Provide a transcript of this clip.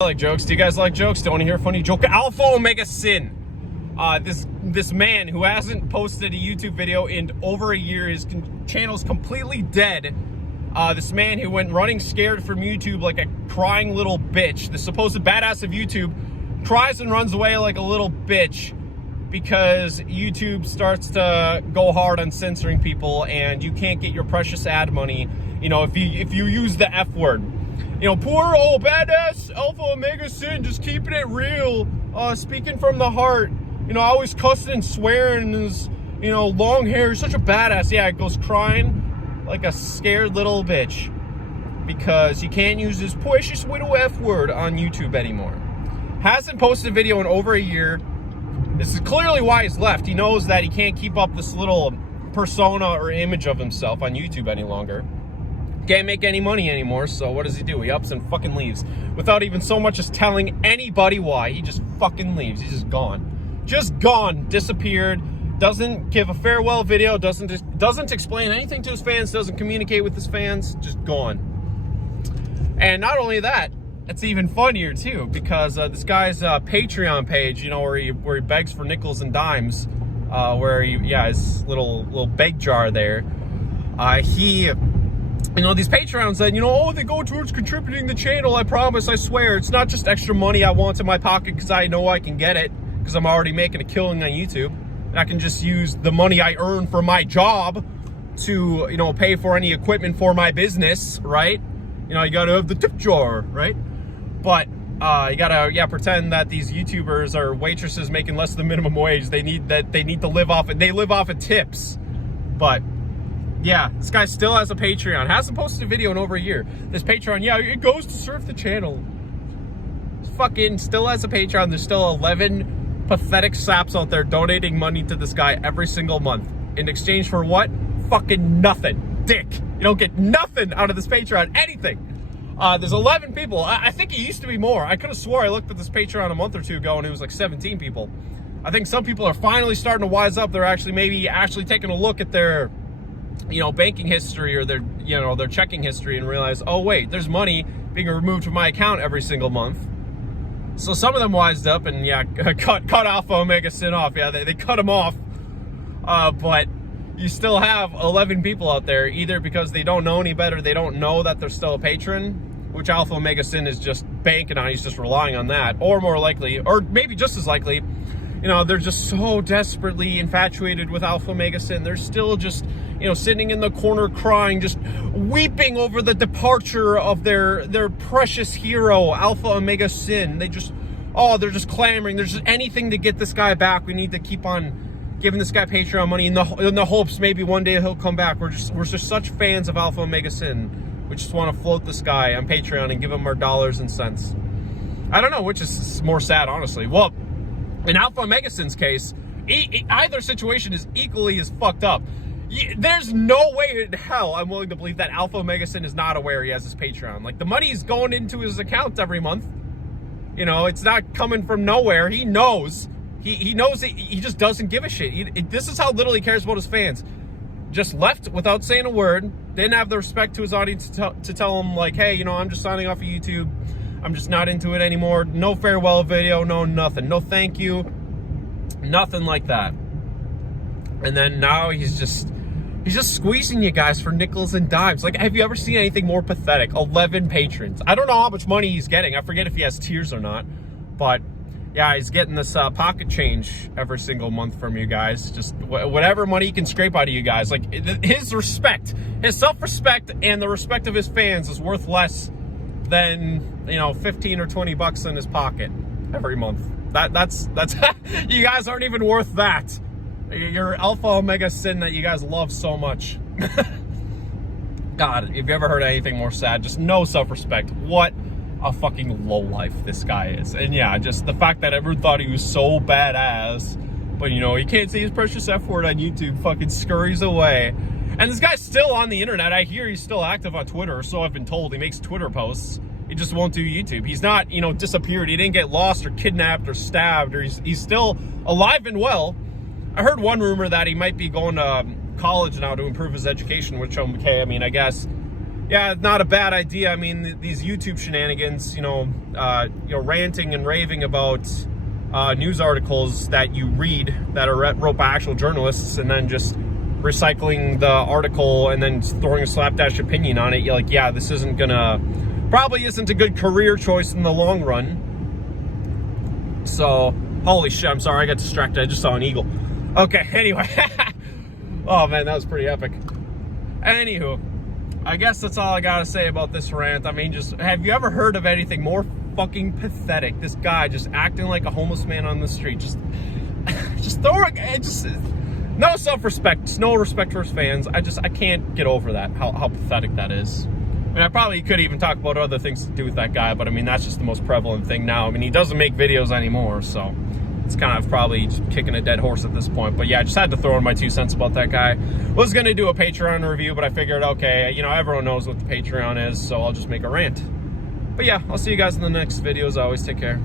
I like jokes. Do you guys like jokes? Don't want to hear a funny joke? AlphaOmegaSin. This man who hasn't posted a YouTube video in over a year, his channel's completely dead. This man who went running scared from YouTube like a crying little bitch. The supposed badass of YouTube cries and runs away like a little bitch because YouTube starts to go hard on censoring people and you can't get your precious ad money, you know, if you use the F word. You know, poor old badass AlphaOmegaSin, just keeping it real, speaking from the heart. You know, always cussing and swearing, his, you know, long hair, such a badass. Yeah, it goes crying like a scared little bitch because you can't use this precious little F word on YouTube anymore. Hasn't posted a video in over a year. This is clearly why he's left. He knows that he can't keep up this little persona or image of himself on YouTube any longer. Can't make any money anymore, so what does he do? He ups and fucking leaves without even so much as telling anybody why. He just fucking leaves. He's just gone. Just gone. Disappeared. Doesn't give a farewell video. Doesn't explain anything to his fans. Doesn't communicate with his fans. Just gone. And not only that, it's even funnier too, because this guy's Patreon page, you know, where he begs for nickels and dimes, where his little beg jar there. You know, these Patreons said, you know, oh, they go towards contributing the channel. I promise, I swear. It's not just extra money I want in my pocket because I know I can get it because I'm already making a killing on YouTube. And I can just use the money I earn from my job to, you know, pay for any equipment for my business, right? You know, you got to have the tip jar, right? But you got to, pretend that these YouTubers are waitresses making less than minimum wage. They need to live off it. They live off of tips. But yeah, this guy still has a Patreon. Hasn't posted a video in over a year. This Patreon, yeah, it goes to serve the channel. Fucking still has a Patreon. There's still 11 pathetic saps out there donating money to this guy every single month. In exchange for what? Fucking nothing. Dick. You don't get nothing out of this Patreon. Anything. There's 11 people. I think it used to be more. I could have swore I looked at this Patreon a month or two ago and it was like 17 people. I think some people are finally starting to wise up. They're actually taking a look at their, you know, banking history or their, you know, their checking history and realize, oh wait, there's money being removed from my account every single month. So some of them wised up and yeah, cut AlphaOmegaSin off. Yeah, they cut him off. But you still have 11 people out there, either because they don't know any better, they don't know that they're still a patron, which AlphaOmegaSin is just banking on, he's just relying on that, or more likely, or maybe just as likely, you know, they're just so desperately infatuated with AlphaOmegaSin. They're still just, you know, sitting in the corner crying, just weeping over the departure of their precious hero, AlphaOmegaSin. They're just clamoring. There's just anything to get this guy back. We need to keep on giving this guy Patreon money in the hopes maybe one day he'll come back. We're just such fans of AlphaOmegaSin. We just want to float this guy on Patreon and give him our dollars and cents. I don't know which is more sad, honestly. Well, in AlphaOmegaSin's case, either situation is equally as fucked up. There's no way in hell I'm willing to believe that AlphaOmegaSin is not aware he has his Patreon. Like, the money's going into his account every month. You know, it's not coming from nowhere. He knows. He knows that he just doesn't give a shit. This is how little he cares about his fans. Just left without saying a word. Didn't have the respect to his audience to tell him, like, hey, you know, I'm just signing off of YouTube. I'm just not into it anymore. No farewell video, no nothing. No thank you. Nothing like that. And then now he's just squeezing you guys for nickels and dimes. Like, have you ever seen anything more pathetic? 11 patrons. I don't know how much money he's getting. I forget if he has tiers or not. But yeah, he's getting this pocket change every single month from you guys. Just whatever money he can scrape out of you guys. Like, his respect, his self-respect, and the respect of his fans is worth less than, you know, 15 or 20 bucks in his pocket every month. That's you guys aren't even worth that. You're AlphaOmegaSin that you guys love so much. God, if you ever heard anything more sad, just no self-respect. What a fucking lowlife this guy is. And yeah, just the fact that everyone thought he was so badass, but you know, he can't say his precious F word on YouTube, fucking scurries away. And this guy's still on the internet. I hear he's still active on Twitter, so I've been told. He makes Twitter posts. He just won't do YouTube. He's not, you know, disappeared. He didn't get lost or kidnapped or stabbed, or he's still alive and well. I heard one rumor that he might be going to college now to improve his education, which, okay, I mean, I guess yeah, not a bad idea. I mean, these YouTube shenanigans, ranting and raving about news articles that you read that are wrote by actual journalists, and then just recycling the article and then throwing a slapdash opinion on it. You're like, yeah, this probably isn't a good career choice in the long run. So, holy shit, I'm sorry, I got distracted. I just saw an eagle. Okay, anyway. Oh man, that was pretty epic. Anywho, I guess that's all I gotta say about this rant. I mean, just, have you ever heard of anything more fucking pathetic? This guy just acting like a homeless man on the street. Just no self-respect, no respect for his fans. I can't get over that, how pathetic that is. I mean, I probably could even talk about other things to do with that guy, but I mean, that's just the most prevalent thing now. I mean, he doesn't make videos anymore, so it's kind of probably just kicking a dead horse at this point. But yeah, I just had to throw in my 2 cents about that guy. Was gonna do a Patreon review, but I figured, okay, everyone knows what the Patreon is, so I'll just make a rant. But yeah, I'll see you guys in the next video. As always, take care.